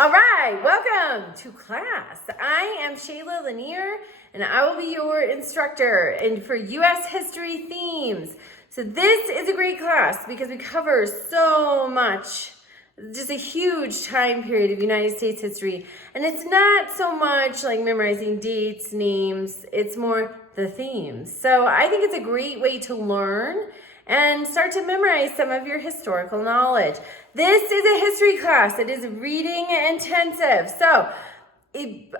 All right, welcome to class. I am Shayla Lanier, and I will be your instructor and for U.S. history themes. So this is a great class because we cover so much, just a huge time period of United States history. And it's not so much like memorizing dates, names, it's more the themes. So I think it's a great way to learn and start to memorize some of your historical knowledge. This is a history class. It is reading intensive. So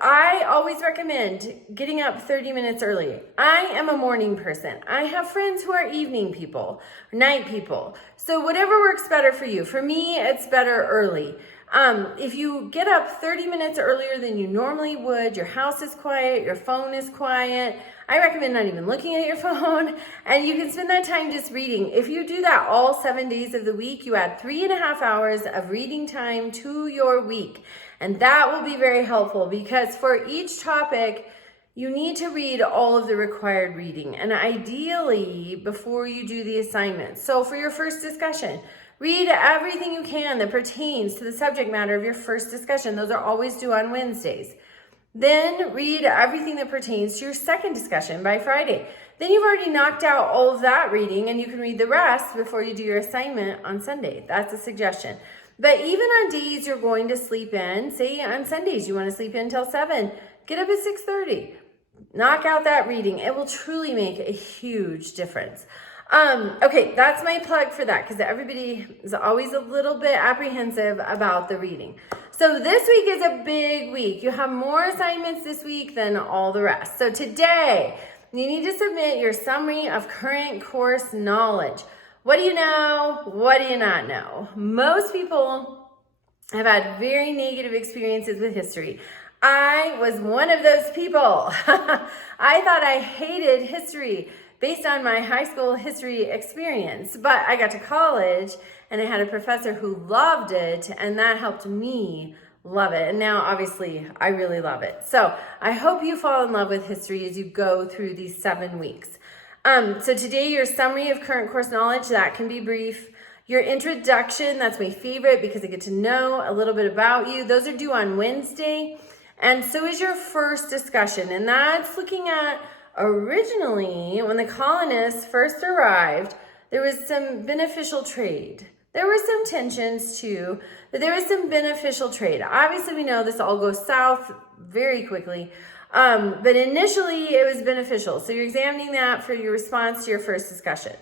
I always recommend getting up 30 minutes early. I am a morning person. I have friends who are evening people, night people. So whatever works better for you. For me, it's better early. If you get up 30 minutes earlier than you normally would, your house is quiet, your phone is quiet, I recommend not even looking at your phone, and you can spend that time just reading. If you do that all 7 days of the week, you add 3.5 hours of reading time to your week. And that will be very helpful because for each topic, you need to read all of the required reading, and ideally before you do the assignment. So for your first discussion, read everything you can that pertains to the subject matter of your first discussion. Those are always due on Wednesdays. Then read everything that pertains to your second discussion by Friday. Then you've already knocked out all of that reading and you can read the rest before you do your assignment on Sunday. That's a suggestion. But even on days you're going to sleep in, say on Sundays you want to sleep in till 7, get up at 6:30. Knock out that reading. It will truly make a huge difference. Okay, that's my plug for that because everybody is always a little bit apprehensive about the reading. So this week is a big week. You have more assignments this week than all the rest. So today, you need to submit your summary of current course knowledge. What do you know? What do you not know? Most people have had very negative experiences with history. I was one of those people. I thought I hated history based on my high school history experience, but I got to college and I had a professor who loved it, and that helped me love it. And now obviously I really love it. So I hope you fall in love with history as you go through these 7 weeks. So today, your summary of current course knowledge, that can be brief. Your introduction, that's my favorite because I get to know a little bit about you. Those are due on Wednesday. And so is your first discussion. And that's looking at originally, when the colonists first arrived, there was some beneficial trade. There were some tensions too, but there was some beneficial trade. Obviously, we know this all goes south very quickly. But initially it was beneficial. So you're examining that for your response to your first discussion.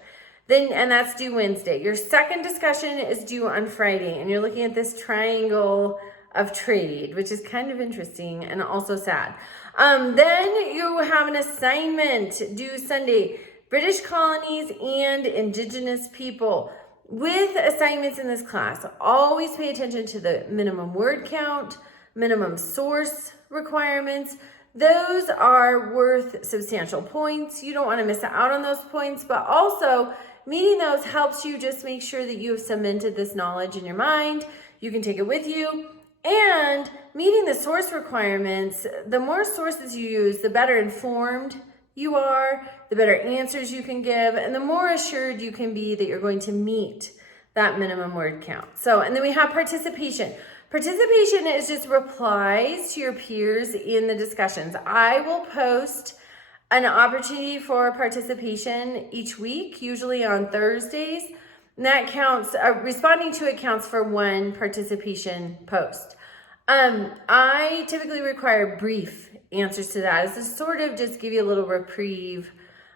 And that's due Wednesday. Your second discussion is due on Friday, and you're looking at this triangle of trade, which is kind of interesting and also sad. Then you have an assignment due Sunday, British colonies and indigenous people. With assignments in this class, always pay attention to the minimum word count, minimum source requirements. Those are worth substantial points. You don't want to miss out on those points, but also meeting those helps you just make sure that you have cemented this knowledge in your mind. You can take it with you. And meeting the source requirements, the more sources you use, the better informed you are, the better answers you can give, and the more assured you can be that you're going to meet that minimum word count. So, and then we have participation. Participation is just replies to your peers in the discussions. I will post an opportunity for participation each week, usually on Thursdays. And that counts, responding to it counts for 1 participation post. I typically require brief answers to that. It's to sort of just give you a little reprieve.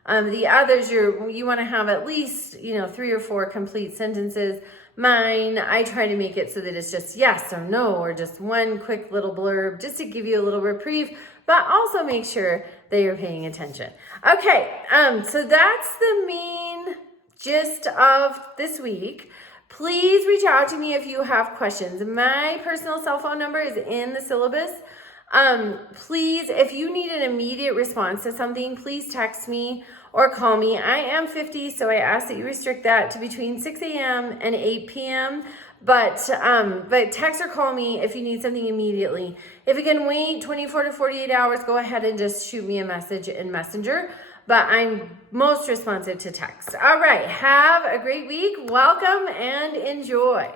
The others, you want to have at least, 3 or 4 complete sentences. Mine, I try to make it so that it's just yes or no, or just 1 quick little blurb, just to give you a little reprieve, but also make sure that you're paying attention. Okay, so that's the main gist of this week. Please reach out to me if you have questions. My personal cell phone number is in the syllabus. Please, if you need an immediate response to something, please text me or call me. I am 50, so I ask that you restrict that to between 6 a.m. and 8 p.m. But text or call me if you need something immediately. If you can wait 24 to 48 hours, go ahead and just shoot me a message in Messenger. But I'm most responsive to text. All right, have a great week. Welcome and enjoy.